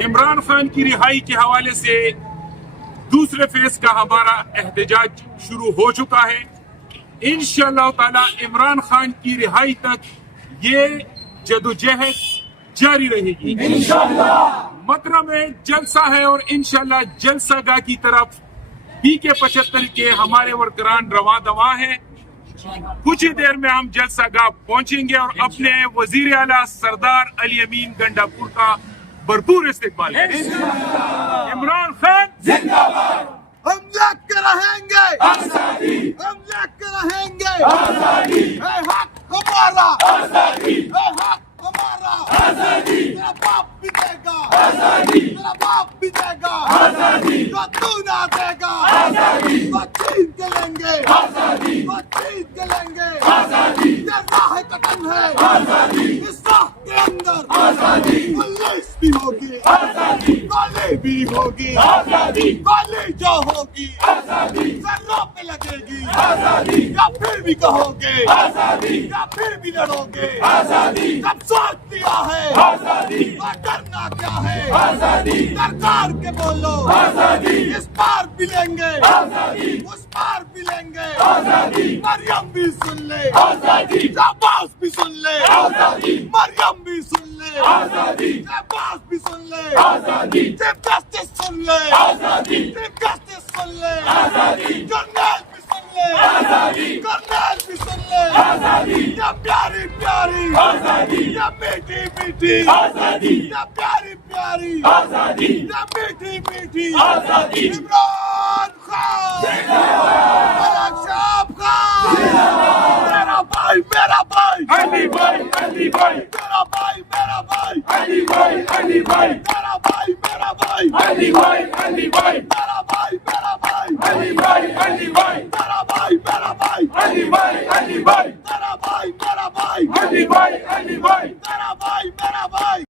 عمران خان کی رہائی کے حوالے سے دوسرے فیز کا ہمارا احتجاج شروع ہو چکا ہے. انشاءاللہ تعالی عمران خان کی رہائی تک یہ جدوجہد جاری رہے گی. مکرہ میں جلسہ ہے اور انشاءاللہ جلسہ گاہ کی طرف PK-75 کے ہمارے ورکران رواں دواں ہیں. کچھ ہی دیر میں ہم جلسہ گاہ پہنچیں گے اور اپنے وزیر اعلیٰ سردار علی امین گنڈاپور کا بھرپور استقبال کریں گے. عمران خان زندہ باد. ہم لڑ کے رہیں گے. آزادی. ہم لڑ کے رہیں گے. آزادی. اے حق ہمارا. آزادی. اے حق ہمارا. آزادی. میرا باپ بھی دے گا. آزادی. میرا باپ بھی دے گا. آزادی. جو تو نہ دے گا. آزادی. وہ چھین کے لیں گے. آزادی. وہ چھین کے لیں گے. آزادی. یہ راہ قدم ہے. آزادی. اس راہ کے اندر آزادی. پولیس بھی ہوگی. آزادی. گولی بھی ہوگی. آزادی. گولی جو ہوگی آزادی. سروں پہ لگے گی. آزادی. یا پھر بھی کہو گے. آزادی. یا پھر بھی لڑو گے. آزادی. جب سوچ لیا ہے آزادی. وہ کرنا کیا ہے. آزادی. سرکار کے بولو. آزادی. اس پار بھی لیں گے. آزادی. اس پار بھی لیں گے. آزادی. مریم بھی سن لے. آزادی. عباس بھی سن لے. آزادی. مریم بھی سن لے. آزادی. عباس بھی سن لے. آزادی. چیف جسٹس سن لے. آزادی. چیف جسٹس سن لے. آزادی. جرنیل بھی سن لے. آزادی. کرنیل بھی سن لے. آزادی. یا پیاری پیاری. آزادی. یا میٹھی میٹھی. آزادی. یا پیاری پیاری. آزادی. یا میٹھی میٹھی. آزادی. عمران خان. عمران شاہ خان. میرا بھائی میرا بھائی. علی بھائی. علی بھائی. میرا بھائی میرا بھائی. علی بھائی. علی بھائی. میرا بھائی میرا بھائی. علی بھائی. علی بھائی. میرا بھائی میرا بھائی. علی بھائی. علی بھائی. میرا بھائی میرا بھائی. علی بھائی. علی بھائی. میرا بھائی میرا بھائی. علی بھائی. علی بھائی. میرا بھائی میرا بھائی.